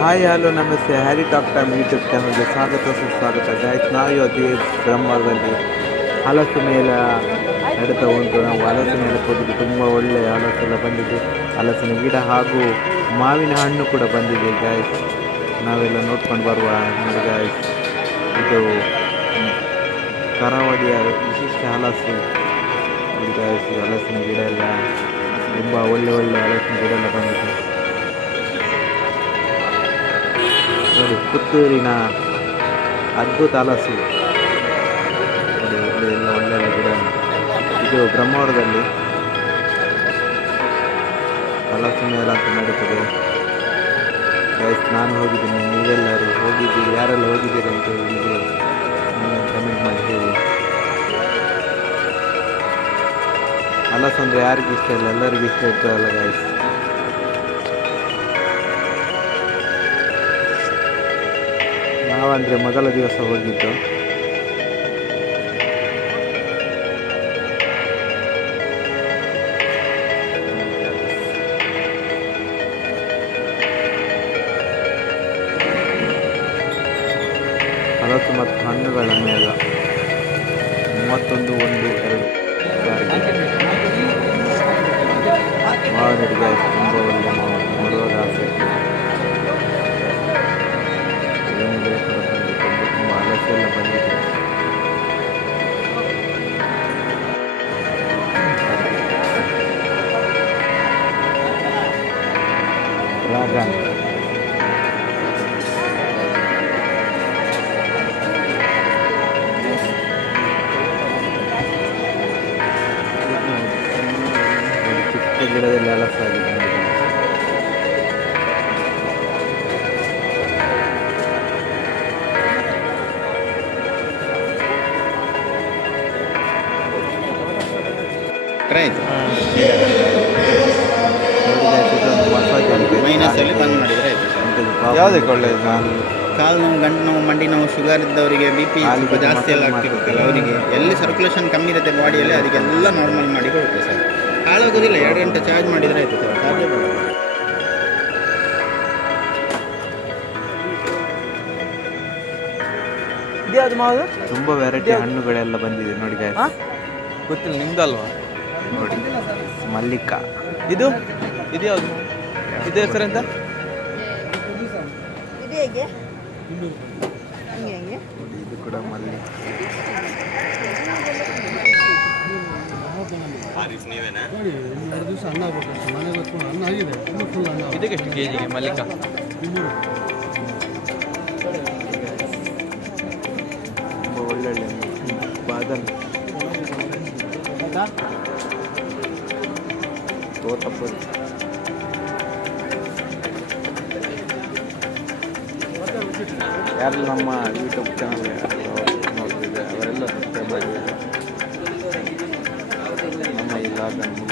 Hi hello ನಮಸ್ತೆ Harry talk time YouTube ಚಾನಲ್ಗೆ ಸ್ವಾಗತ ಸುಸ್ವಾಗತ ಗಾಯ್ಸ್. ನಾವು ಇವತ್ತು ಬ್ರಹ್ಮವರದಲ್ಲಿ ಹಲಸು ಮೇಲೆ ನಡೀತಾ ಉಂಟು. ನಾವು ಹಲಸು ಮೇಲೆ ಹೋಗಿದ್ದು, ತುಂಬ ಒಳ್ಳೆಯ ಹಲಸೆಲ್ಲ ಬಂದಿದೆ. ಹಲಸಿನ ಗಿಡ ಹಾಗೂ ಮಾವಿನ ಹಣ್ಣು ಕೂಡ ಬಂದಿದೆ ಗಾಯ್ಸ್. ನಾವೆಲ್ಲ ನೋಡ್ಕೊಂಡು ಬರುವ ನೋಡಿ ಗಾಯ್ಸ್. ಇದು ಕರಾವಳಿಯ ವಿಶಿಷ್ಟ ಹಲಸು ನೋಡಿ ಗಾಯ್ಸ್. ಹಲಸಿನ ಗಿಡ ಎಲ್ಲ ತುಂಬ ಒಳ್ಳೆ ಹಲಸಿನ ಗಿಡ ಎಲ್ಲ ಬಂದಿದೆ ನೋಡಿ. ಪುತ್ತೂರಿನ ಅದ್ಭುತ ಹಲಸು ನೋಡಿ. ಇಲ್ಲಿ ಎಲ್ಲ ಒಳ್ಳೆ ಗಿಡ. ಇದು ಬ್ರಹ್ಮಾವರದಲ್ಲಿ ಹಲಸು ಮೇಲೆ ಅಂತ ನಡೀತದೆ ಗೈಸ್. ನಾನು ಹೋಗಿದ್ದೀನಿ, ನೀವೆಲ್ಲರೂ ಹೋಗಿದ್ದೀರಿ? ಯಾರೆಲ್ಲ ಹೋಗಿದ್ದೀರಿ ಅಂತ ಹೇಳಿದರೆ ಕಮೆಂಟ್ ಮಾಡಿ ಹೇಳಿ. ಹಲಸು ಅಂದರೆ ಯಾರಿಗೂ ಇಷ್ಟ ಇಲ್ಲ, ಎಲ್ಲರಿಗೂ ಇಷ್ಟ ಇರ್ತದಲ್ಲ ಗೈಸ್. ನಾವಂದರೆ ಮೊದಲ ದಿವಸ ಹೋಗಿದ್ದು. ಹಲಸು ಮತ್ತು ಹಣ್ಣುಗಳ ಮೇಲೆ 31, 1, 2 ಮಾವಿನ ಗಿಡ ತುಂಬ ಒಳ್ಳೆ ನೋಡುವಾಗ ಆಸೆ. ಏನು ಬೇಕು ಬಂದಿದೆ, ತುಂಬ ಹಲಸೆಲ್ಲ ಬಂದಿದೆ. ಡ್ರ್ಯಾಗನ್ ಚಿಕ್ಕ ಗಿಡದಲ್ಲಿ ಹಲಸಾಗಿದೆ. ಯಾವುದಕ್ಕೆ ಒಳ್ಳೆಯದು? ಕಾಲು ನೋವು, ಗಂಟು ನೋವು, ಮಂಡಿ ನೋವು, ಶುಗರ್ ಇದ್ದವರಿಗೆ, ಬಿ ಪಿ ಸ್ವಲ್ಪ ಜಾಸ್ತಿ ಎಲ್ಲ ಆಗ್ತಿರುತ್ತಲ್ಲ ಅವರಿಗೆ, ಎಲ್ಲಿ ಸರ್ಕ್ಯುಲೇಷನ್ ಕಮ್ಮಿ ಇರುತ್ತೆ ಬಾಡಿಯಲ್ಲಿ, ಅದಕ್ಕೆಲ್ಲ ನಾರ್ಮಲ್ ಮಾಡಿ ಕೊಡುತ್ತೆ ಸರ್. ಹಾಳಾಗೋದಿಲ್ಲ. 2 ಗಂಟೆ ಚಾರ್ಜ್ ಮಾಡಿದರೆ ಆಯಿತು ಸರ್. ಚಾರ್ಜೇ ಬರೋದು. ಇದ್ಯಾವುದು ಮಾವು? ತುಂಬ ವೆರೈಟಿ ಹಣ್ಣುಗಳೆಲ್ಲ ಬಂದಿದೆ ನೋಡಿ ಗಾಯ್ಸ್. ಗೊತ್ತಿಲ್ಲ, ನಿಮ್ದಲ್ವಾ? ನೋಡಿ ಮಲ್ಲಿಕ. ಇದು ಯಾವುದು? ಇದು ಹೆಸರೆಂತ? ನೋಡಿ ಇದು ಕೂಡ ಮಲ್ಲಿಕ. ಇದಕ್ಕೆ ಎಷ್ಟು ಕೆಜಿಗೆ ಮಲ್ಲಿಕ? ತುಂಬ ಒಳ್ಳೆ ಬಾದಾಮಿ, ತೋತಪುರಿ. ಯಾರು ನಮ್ಮ ಯೂಟ್ಯೂಬ್ ಚಾನಲ್ ನೋಡ್ತಿದ್ದಾರೆ ಅವರೆಲ್ಲ ಸಬ್ಸ್ಕ್ರೈಬ್ ಮಾಡಿದ್ದಾರೆ. ನಮ್ಮ ಈ ಲಾಗನ್ನು